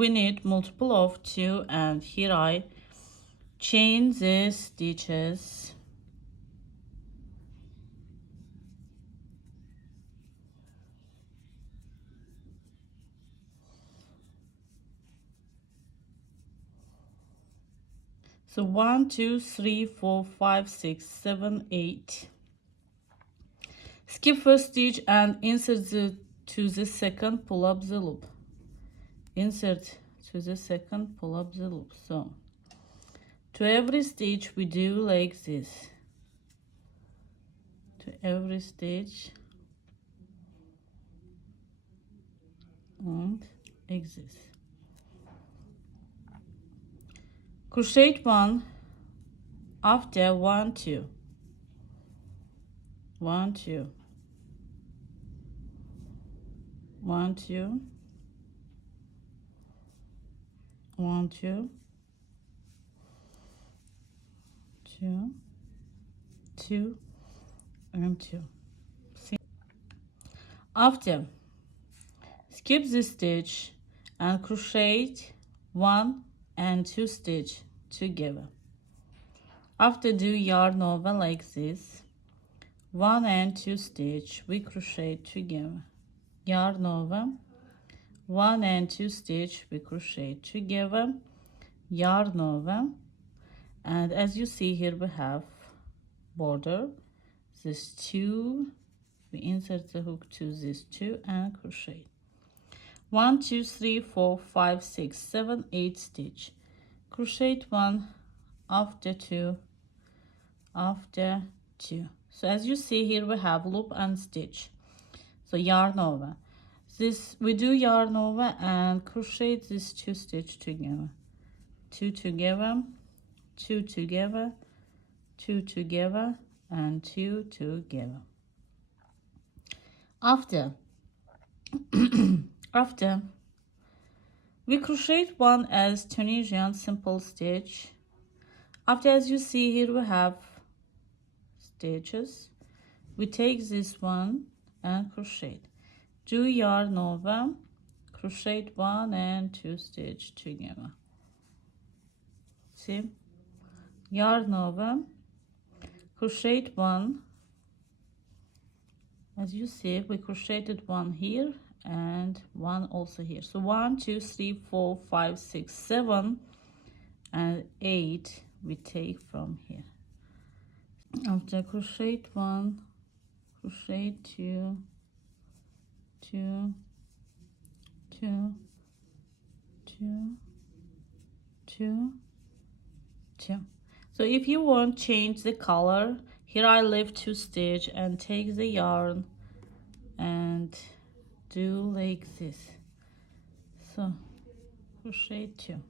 we need multiple of 2, and here I chain the stitches. So 1, 2, 3, 4, 5, 6, 7, 8. Skip first stitch and insert to the second, pull up the loop. Insert to the second, pull up the loop. So to every stitch we do like this. To every stitch and like this. Crochet 1 after 1, 2. 1, 2. 1, 2. 1, 2. 2, 2, and 2. See? After, skip this stitch and crochet 1 and 2 stitch together. After, do yarn over like this. 1 and 2 stitch we crochet together. Yarn over. 1 and 2 stitch we crochet together. Yarn over. And as you see here, we have border. This 2, we insert the hook to this 2 and crochet. 1, 2, 3, 4, 5, 6, 7, 8 stitch. Crochet 1 after 2 after 2. So as you see here, we have loop and stitch. So yarn over. This we do yarn over and crochet this 2 stitch together. 2 together. 2 together, 2 together, and 2 together. After we crochet 1 as Tunisian simple stitch. After, as you see here, we have stitches. We take this one and crochet. Do yarn over, crochet 1 and 2 stitch together. See? Yarn over, crochet 1. As you see, we crocheted 1 here and 1 also here. So 1, 2, 3, 4, 5, 6, 7, and 8 we take from here. After crochet 1, crochet 2, 2, 2, 2, 2, 2. So if you want to change the color, here I leave 2 stitch and take the yarn and do like this. So crochet 2.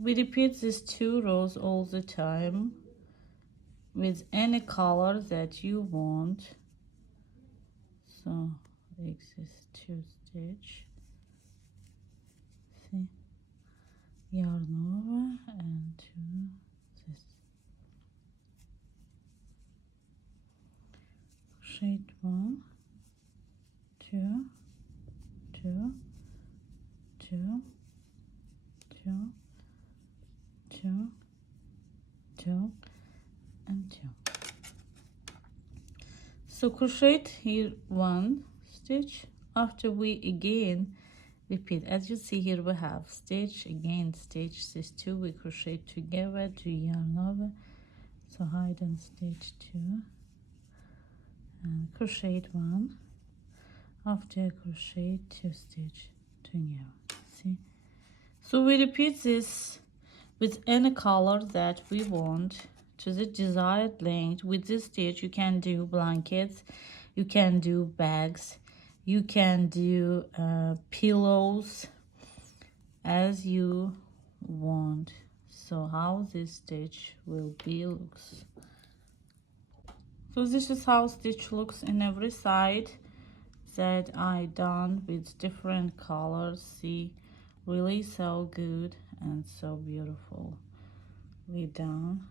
We repeat these 2 rows all the time with any color that you want. So like this 2 stitch. See? Yarn over and 2 this. Crochet 1, 2, 2, 2, 2, 2, 2, and 2. So crochet here 1 stitch. After, we again repeat. As you see here, we have stitch, again stitch, this 2 we crochet together, do yarn over, so hide and stitch 2 and crochet 1. After, crochet 2 stitch together. See? So we repeat this with any color that we want to the desired length. With this stitch you can do blankets, you can do bags, you can do pillows, as you want. So how this stitch will be looks. So this is how stitch looks in every side that I done with different colors. See, really so good and so beautiful. We done